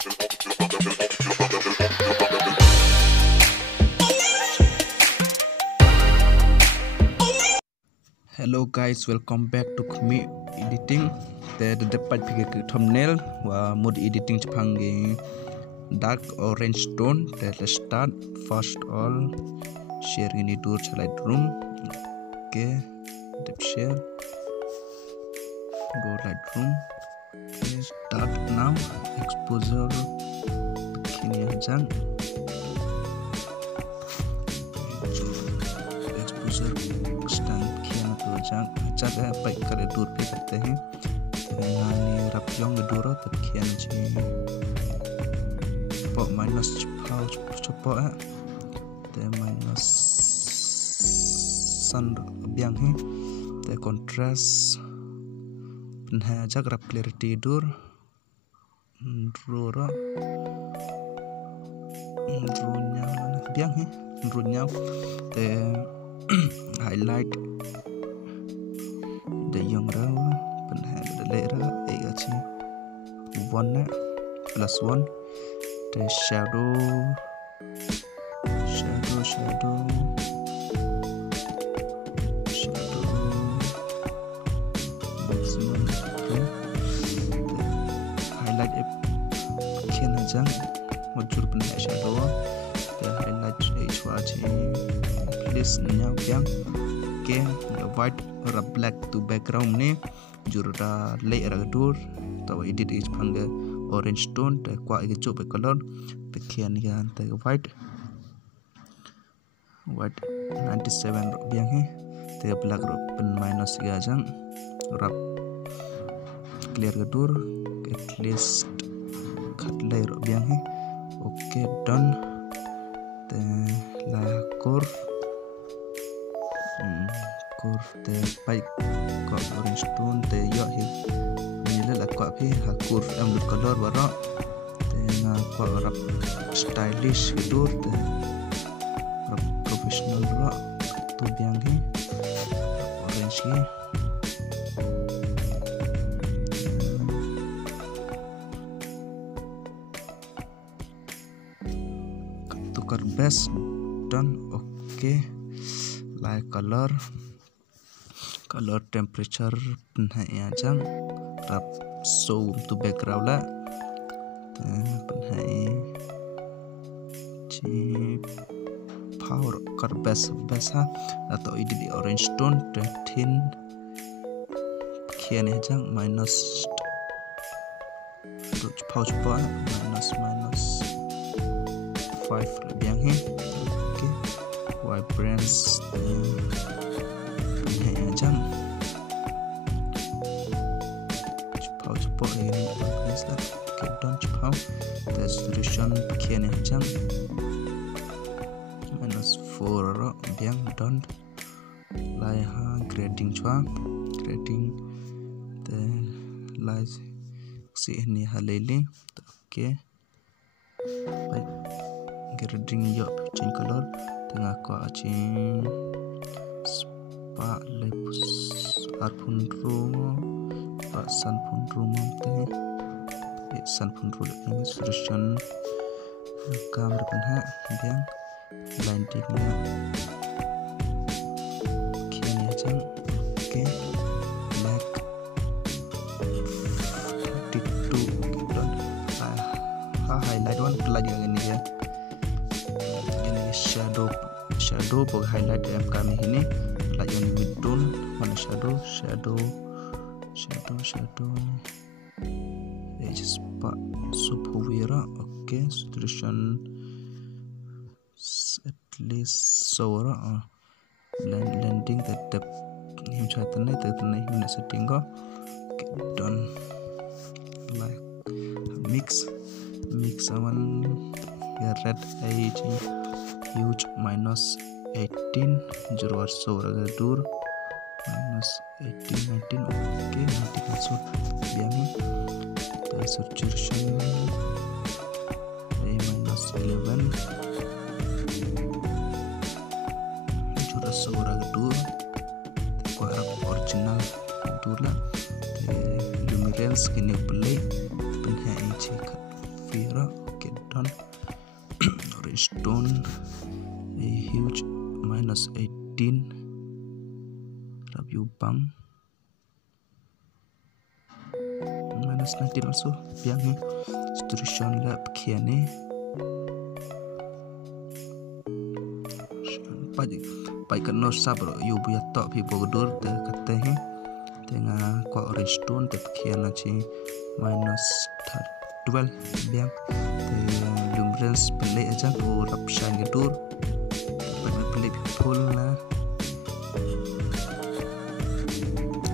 Hello guys, welcome back to Khmer editing. The dapat pilih thumbnail wa mode editing Japangi dark orange tone. Let's start. First all, share ini tour Lightroom. Okay, depth share. Go Lightroom. Okay, start now. Exposure begini aja. Exposure stand जब पैक करे दूर पे करते हैं रब योंग दूर तब किया जी पॉ माइनस पॉ है ते माइनस सन बियांग है ते कंट्रास्ट है जग रब क्लैरिटी दूर रूरा रून्या बियांग है रून्या ते highlight the young row penhad the later agachi 1 plus 1 the shadow maximum okay. The highlight khen jang mujur penhad shadow the highlight h please nyang yang okay the white or black to background ni jurda layer dur tawa edit is phanga orange tone ta kwa ge chop color te khian yan ta white 97 biang he te black ro pen minus ga jang rap clear ga dur at least cut layer biang he okay done te la curve the bike got orange tone the yacht here ni la kwa phi ha kur am lu color wara the na kwa rap stylish dur the rap professional ra tu biang hi orange hi tukar best done okay like color temperature penhai ajang rap zoom to background la penhai chi power kar best ha atau ini di orange tone thin khian ajang minus to pouch point minus 5 biang he okay vibrance jam cepat ini bagus lah kedon cepat resolution kian jam -4 biang don lai ha grading the lai si ini halili okay baik grading yo change color tengah ko acing pak lepus arpun romo pak san pun romo teh san pun romo ini solution kamera penha biang blindingnya kini aja oke black 32 gitu highlight one lagi ini ya ini shadow pok highlight yang kami ini like yang mid tone mana shadow just pak subwira okay solution at least sora blending the depth him chatane him na setting go okay, done like mix one ya red huge minus 18 jurwar sora dur minus 18 19 okay nanti masuk biami the saturation minus 11 jurwar sora dur kuarap original dur lah luminance kini play penha check Vera. Okay, done. Redstone a huge -18. Review bang -19 also. Biang ni Solution lab kiane. Pai kan no sabro yu buya tok pi bodur te kate he tenga ko redstone te kiana chi -12 biang te lumrens play aja ko rap shine gedur pai play full na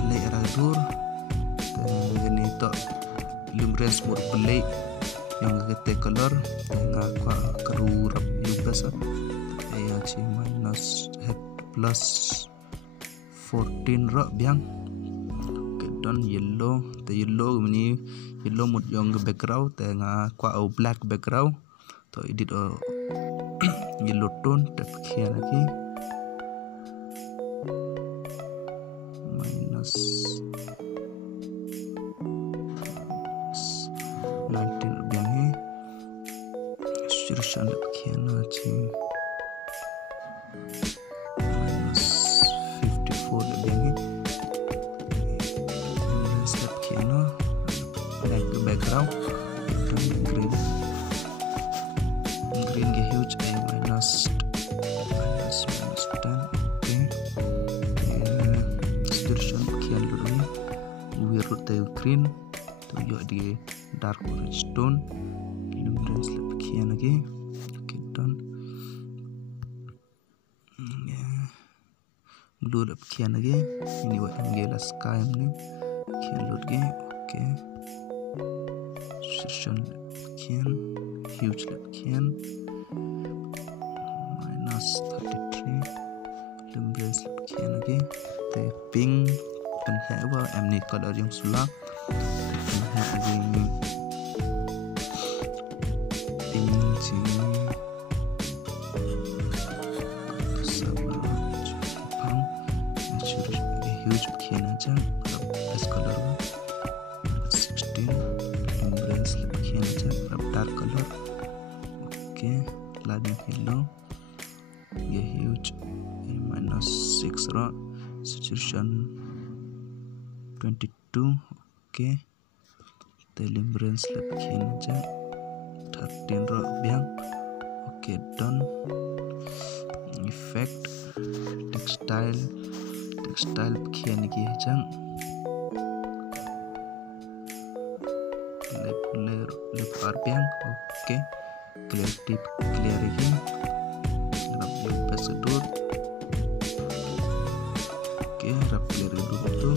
play era dur te geni tok lumrens mur play yang kete color tenga ko keru rap yu basa ya chi +14 ro biang. Okay, done. Yellow the yellow mini yellow mut yang background te nga kwa black background to edit yellow tone te kia lagi -19 biang he solution le kia na chi -54 lebih ni step kena like the background green ke huge a -10. Okay, solution kian dulu we root the green to yo di dark redstone luminance lebih kian lagi. Okay, done. Blue lap kian lagi ini buat gela sky ni kian load ge. Okay, session lap kian huge lap kian -33 luminance lap kian lagi te pink pen hawa em ni color yang sulap pen ha lagi pink chi huge kian aja as color 16 luminance kian aja dark color. Okay, lagi yellow ya huge -6 ro saturation 22. Okay, the luminance kian aja 13 ro biang. Okay, done. Effect textile kian lagi jang lep arbiang. Okay, clear lagi rap yu pasadur. Okay, rap clear dulu tu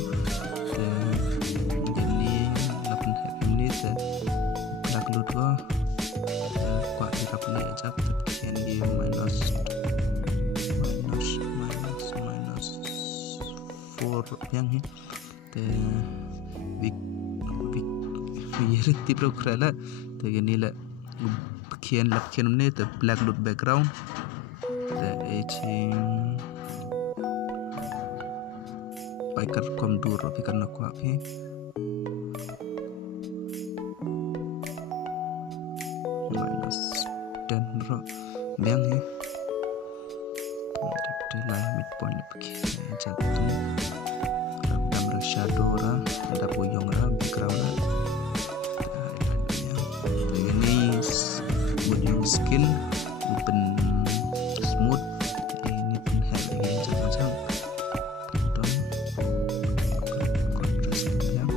jadi 8 menit lag load ko kwa rap le aja kian lagi -4 yang he te big yeri pro krala te geni la kian lap kian ne te black load background te etching paikar kom dur fikar na kwa he -10 ro biang he la midpoint lagi jatuh ramdam shadow ra ada boyong ra background ra ini boyong skin open smooth ini pun lagi macam-macam contrast yang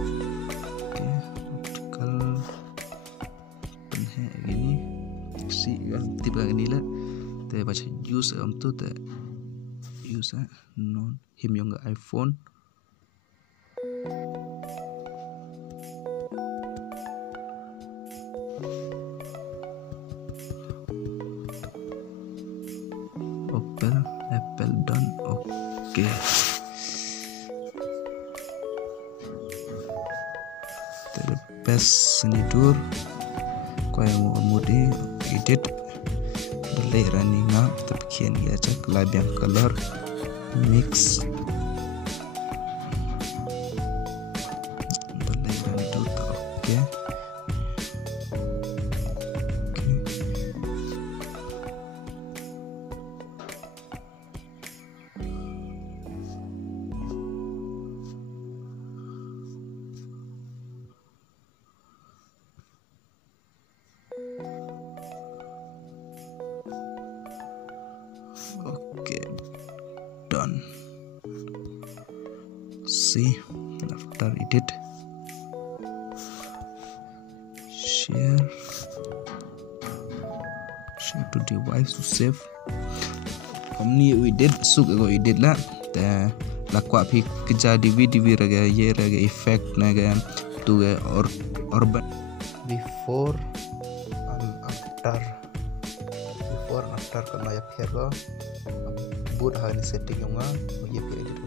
oke optical pun gini si yang tipe ini lah te baca use tu te use non him yang iPhone Apple done. Okay, terlepas senidur kau yang mau edit boleh running up tapi kian dia cak label color mix boleh running tu. Okay, see after edit, share to device to save. Omni we did suk go edit la ta lakwa phi kja dv raga ye raga effect naga to urban before and after करना या फिर बोर्ड हानि सेटिंग होगा ये पे